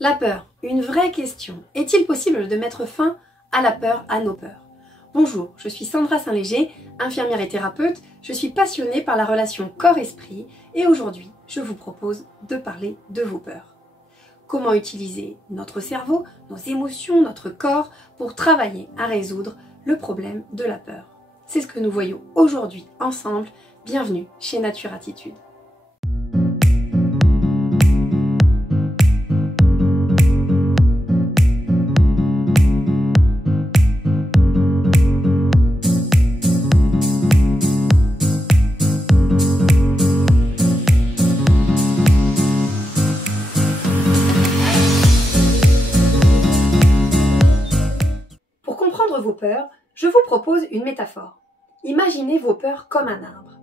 La peur, une vraie question. Est-il possible de mettre fin à la peur, à nos peurs? Bonjour, je suis Sandra Saint-Léger, infirmière et thérapeute. Je suis passionnée par la relation corps-esprit et aujourd'hui, je vous propose de parler de vos peurs. Comment utiliser notre cerveau, nos émotions, notre corps pour travailler à résoudre le problème de la peur. C'est ce que nous voyons aujourd'hui ensemble. Bienvenue chez Nature Attitude. Vos peurs, je vous propose une métaphore. Imaginez vos peurs comme un arbre.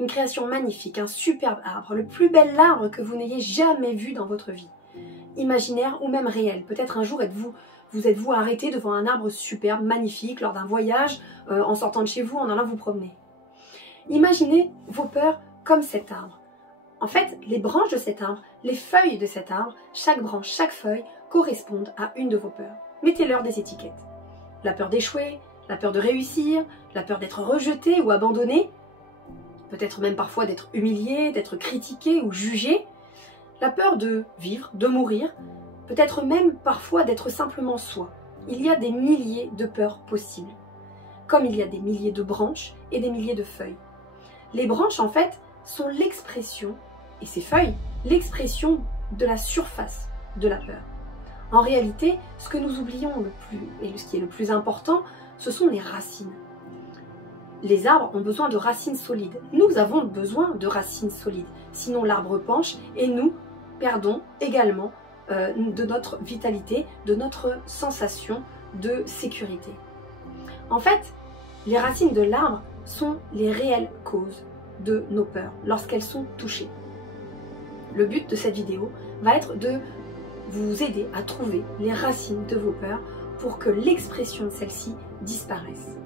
Une création magnifique, un superbe arbre, le plus bel arbre que vous n'ayez jamais vu dans votre vie. Imaginaire ou même réel. Peut-être un jour êtes-vous arrêté devant un arbre superbe, magnifique, lors d'un voyage, en sortant de chez vous, en allant vous promener. Imaginez vos peurs comme cet arbre. En fait, les branches de cet arbre, les feuilles de cet arbre, chaque branche, chaque feuille correspondent à une de vos peurs. Mettez-leur des étiquettes. La peur d'échouer, la peur de réussir, la peur d'être rejeté ou abandonné, peut-être même parfois d'être humilié, d'être critiqué ou jugé, la peur de vivre, de mourir, peut-être même parfois d'être simplement soi. Il y a des milliers de peurs possibles, comme il y a des milliers de branches et des milliers de feuilles. Les branches, en fait, sont l'expression, et ces feuilles, l'expression de la surface de la peur. En réalité, ce que nous oublions le plus, et ce qui est le plus important, ce sont les racines. Les arbres ont besoin de racines solides. Nous avons besoin de racines solides. Sinon l'arbre penche et nous perdons également de notre vitalité, de notre sensation de sécurité. En fait, les racines de l'arbre sont les réelles causes de nos peurs lorsqu'elles sont touchées. Le but de cette vidéo va être de vous aider à trouver les racines de vos peurs pour que l'expression de celles-ci disparaisse.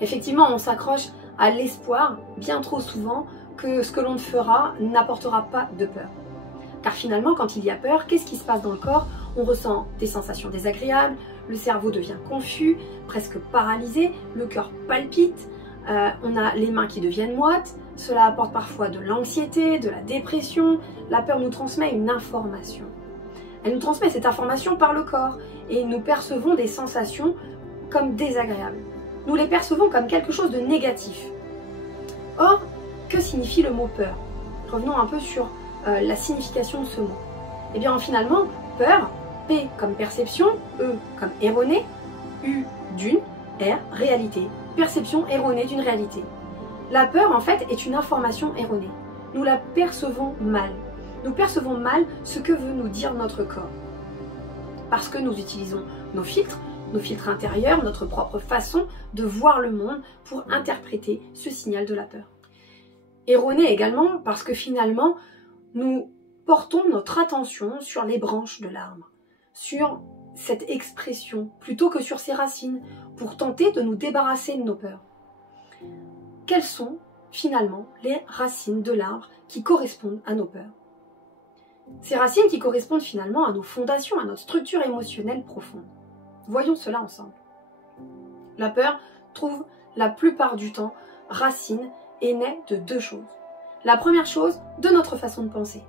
Effectivement, on s'accroche à l'espoir bien trop souvent que ce que l'on fera n'apportera pas de peur. Car finalement, quand il y a peur, qu'est-ce qui se passe dans le corps? On ressent des sensations désagréables, le cerveau devient confus, presque paralysé, le cœur palpite, on a les mains qui deviennent moites, cela apporte parfois de l'anxiété, de la dépression. La peur nous transmet une information. Elle nous transmet cette information par le corps et nous percevons des sensations comme désagréables. Nous les percevons comme quelque chose de négatif. Or, que signifie le mot peur? Revenons un peu sur la signification de ce mot. Eh bien, finalement, peur, P comme perception, E comme erroné, U d'une, R, réalité. Perception erronée d'une réalité. La peur, en fait, est une information erronée. Nous la percevons mal. Nous percevons mal ce que veut nous dire notre corps. Parce que nous utilisons nos filtres intérieurs, notre propre façon de voir le monde pour interpréter ce signal de la peur. Erroné également parce que finalement, nous portons notre attention sur les branches de l'arbre, sur cette expression, plutôt que sur ses racines, pour tenter de nous débarrasser de nos peurs. Quelles sont finalement les racines de l'arbre qui correspondent à nos peurs? Ces racines qui correspondent finalement à nos fondations, à notre structure émotionnelle profonde. Voyons cela ensemble. La peur trouve la plupart du temps racine et naît de deux choses. La première chose, de notre façon de penser.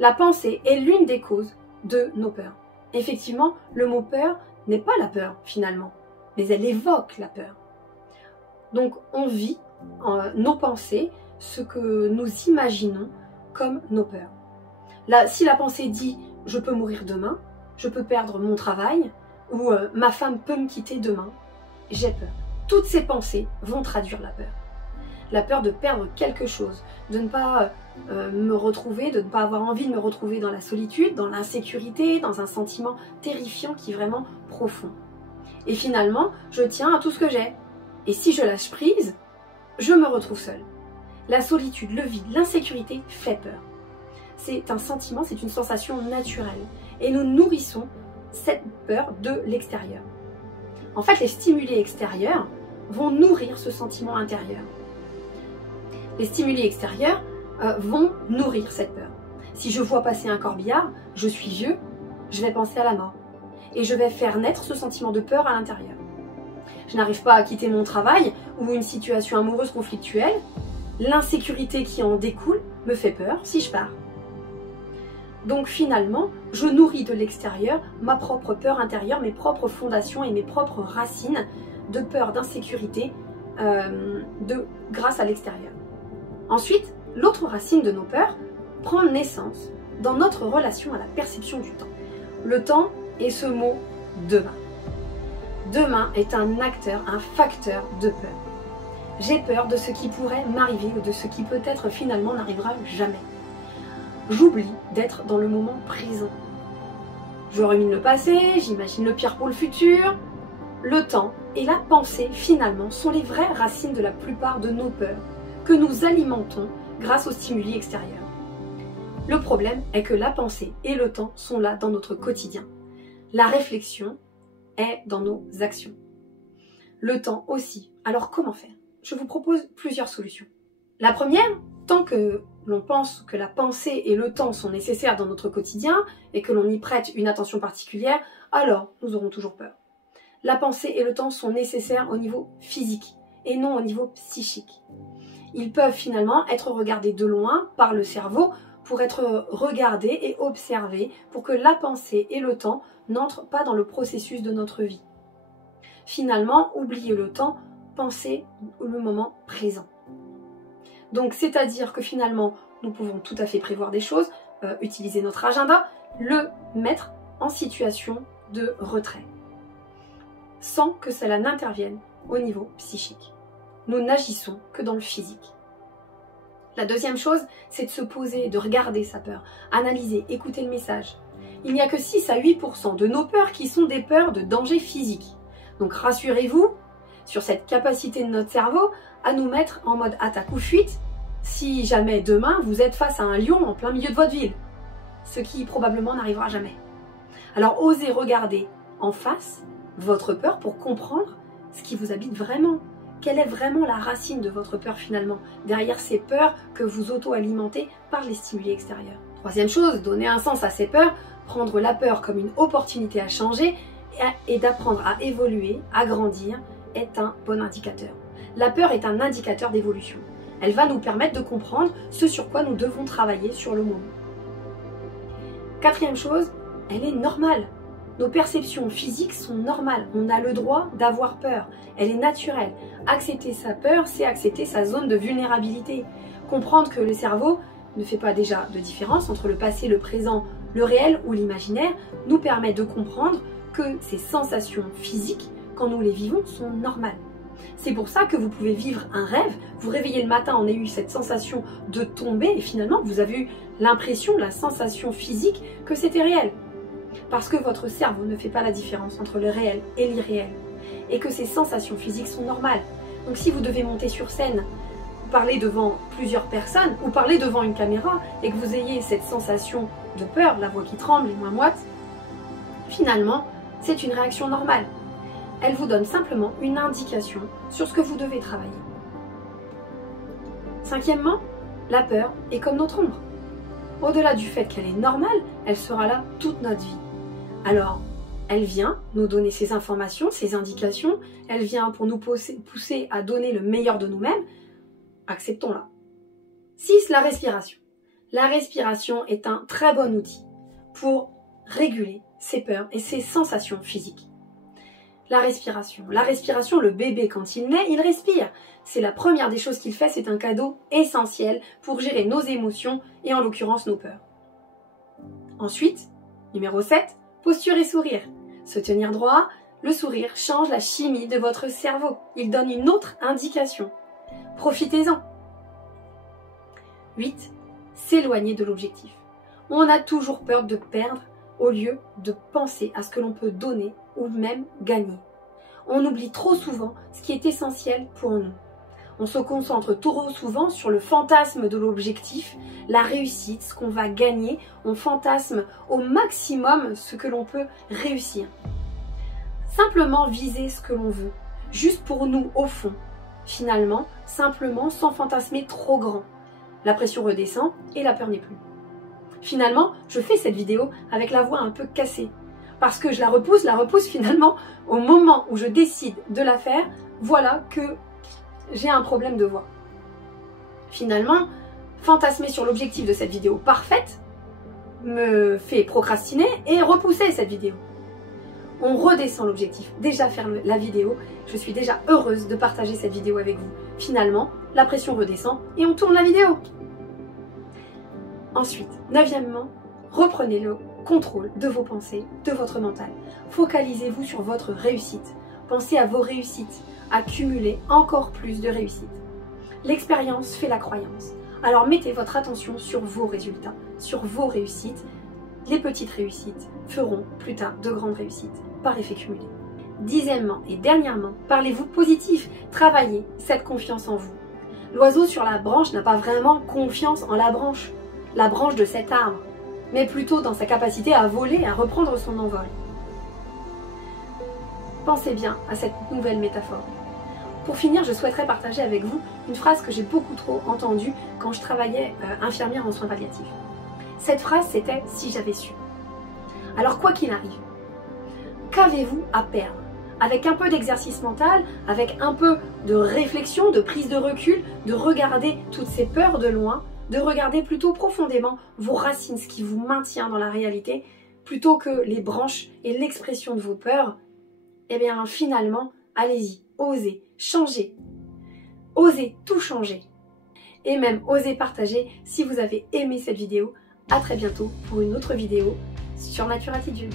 La pensée est l'une des causes de nos peurs. Effectivement, le mot peur n'est pas la peur finalement, mais elle évoque la peur. Donc on vit nos pensées, ce que nous imaginons comme nos peurs. Là, si la pensée dit « je peux mourir demain »,« je peux perdre mon travail » ou « ma femme peut me quitter demain », j'ai peur. Toutes ces pensées vont traduire la peur. La peur de perdre quelque chose, de ne pas me retrouver, de ne pas avoir envie de me retrouver dans la solitude, dans l'insécurité, dans un sentiment terrifiant qui est vraiment profond. Et finalement, je tiens à tout ce que j'ai. Et si je lâche prise, je me retrouve seule. La solitude, le vide, l'insécurité fait peur. C'est un sentiment, c'est une sensation naturelle. Et nous nourrissons cette peur de l'extérieur. En fait, les stimuli extérieurs vont nourrir ce sentiment intérieur. Les stimuli extérieurs vont nourrir cette peur. Si je vois passer un corbillard, je suis vieux, je vais penser à la mort. Et je vais faire naître ce sentiment de peur à l'intérieur. Je n'arrive pas à quitter mon travail ou une situation amoureuse conflictuelle. L'insécurité qui en découle me fait peur si je pars. Donc finalement, je nourris de l'extérieur ma propre peur intérieure, mes propres fondations et mes propres racines de peur, d'insécurité grâce à l'extérieur. Ensuite, l'autre racine de nos peurs prend naissance dans notre relation à la perception du temps. Le temps est ce mot « demain ». Demain est un acteur, un facteur de peur. J'ai peur de ce qui pourrait m'arriver ou de ce qui peut-être finalement n'arrivera jamais. J'oublie d'être dans le moment présent. Je rumine le passé, j'imagine le pire pour le futur. Le temps et la pensée finalement sont les vraies racines de la plupart de nos peurs que nous alimentons grâce aux stimuli extérieurs. Le problème est que la pensée et le temps sont là dans notre quotidien. La réflexion est dans nos actions. Le temps aussi. Alors comment faire? Je vous propose plusieurs solutions. La première, tant que l'on pense que la pensée et le temps sont nécessaires dans notre quotidien et que l'on y prête une attention particulière, alors nous aurons toujours peur. La pensée et le temps sont nécessaires au niveau physique et non au niveau psychique. Ils peuvent finalement être regardés de loin par le cerveau pour être regardés et observés pour que la pensée et le temps n'entrent pas dans le processus de notre vie. Finalement, oubliez le temps, pensez le moment présent. Donc, c'est-à-dire que finalement, nous pouvons tout à fait prévoir des choses, utiliser notre agenda, le mettre en situation de retrait, sans que cela n'intervienne au niveau psychique. Nous n'agissons que dans le physique. La deuxième chose, c'est de se poser, de regarder sa peur, analyser, écouter le message. Il n'y a que 6 à 8% de nos peurs qui sont des peurs de danger physique. Donc rassurez-vous sur cette capacité de notre cerveau à nous mettre en mode attaque ou fuite si jamais demain vous êtes face à un lion en plein milieu de votre ville, ce qui probablement n'arrivera jamais. Alors osez regarder en face votre peur pour comprendre ce qui vous habite vraiment. Quelle est vraiment la racine de votre peur finalement, derrière ces peurs que vous auto-alimentez par les stimuli extérieurs. Troisième chose, donner un sens à ces peurs, prendre la peur comme une opportunité à changer et d'apprendre à évoluer, à grandir, est un bon indicateur. La peur est un indicateur d'évolution. Elle va nous permettre de comprendre ce sur quoi nous devons travailler sur le moment. Quatrième chose, elle est normale. Nos perceptions physiques sont normales. On a le droit d'avoir peur. Elle est naturelle. Accepter sa peur, c'est accepter sa zone de vulnérabilité. Comprendre que le cerveau ne fait pas déjà de différence entre le passé, le présent, le réel ou l'imaginaire, nous permet de comprendre que ces sensations physiques, quand nous les vivons, sont normales. C'est pour ça que vous pouvez vivre un rêve, vous réveillez le matin, on a eu cette sensation de tomber et finalement vous avez eu l'impression, la sensation physique que c'était réel. Parce que votre cerveau ne fait pas la différence entre le réel et l'irréel. Et que ces sensations physiques sont normales. Donc si vous devez monter sur scène, parler devant plusieurs personnes ou parler devant une caméra et que vous ayez cette sensation de peur, la voix qui tremble, les mains moites, finalement, c'est une réaction normale. Elle vous donne simplement une indication sur ce que vous devez travailler. Cinquièmement, la peur est comme notre ombre. Au-delà du fait qu'elle est normale, elle sera là toute notre vie. Alors, elle vient nous donner ces informations, ces indications, elle vient pour nous pousser à donner le meilleur de nous-mêmes. Acceptons-la. 6. La respiration. La respiration est un très bon outil pour réguler ses peurs et ses sensations physiques. La respiration, le bébé quand il naît, il respire. C'est la première des choses qu'il fait, c'est un cadeau essentiel pour gérer nos émotions et en l'occurrence nos peurs. Ensuite, numéro 7, posture et sourire. Se tenir droit, le sourire change la chimie de votre cerveau. Il donne une autre indication. Profitez-en. 8. S'éloigner de l'objectif. On a toujours peur de perdre au lieu de penser à ce que l'on peut donner ou même gagner. On oublie trop souvent ce qui est essentiel pour nous. On se concentre trop souvent sur le fantasme de l'objectif, la réussite, ce qu'on va gagner. On fantasme au maximum ce que l'on peut réussir. Simplement viser ce que l'on veut, juste pour nous au fond. Finalement, simplement sans fantasmer trop grand. La pression redescend et la peur n'est plus. Finalement, je fais cette vidéo avec la voix un peu cassée. Parce que je la repousse finalement au moment où je décide de la faire, voilà que j'ai un problème de voix. Finalement, fantasmer sur l'objectif de cette vidéo parfaite me fait procrastiner et repousser cette vidéo. On redescend l'objectif. Déjà faire la vidéo, je suis déjà heureuse de partager cette vidéo avec vous. Finalement, la pression redescend et on tourne la vidéo. Ensuite, 9e, reprenez le contrôle de vos pensées, de votre mental. Focalisez-vous sur votre réussite. Pensez à vos réussites, accumulez encore plus de réussites. L'expérience fait la croyance. Alors mettez votre attention sur vos résultats, sur vos réussites. Les petites réussites feront plus tard de grandes réussites par effet cumulé. 10e et dernièrement, parlez-vous positif, travaillez cette confiance en vous. L'oiseau sur la branche n'a pas vraiment confiance en la branche de cet arbre, mais plutôt dans sa capacité à voler, à reprendre son envol. Pensez bien à cette nouvelle métaphore. Pour finir, je souhaiterais partager avec vous une phrase que j'ai beaucoup trop entendue quand je travaillais infirmière en soins palliatifs. Cette phrase, c'était « si j'avais su ». Alors quoi qu'il arrive, qu'avez-vous à perdre? Avec un peu d'exercice mental, avec un peu de réflexion, de prise de recul, de regarder toutes ces peurs de loin, de regarder plutôt profondément vos racines, ce qui vous maintient dans la réalité, plutôt que les branches et l'expression de vos peurs, eh bien finalement, allez-y, osez, changez, osez tout changer. Et même osez partager si vous avez aimé cette vidéo. À très bientôt pour une autre vidéo sur Nature Attitude.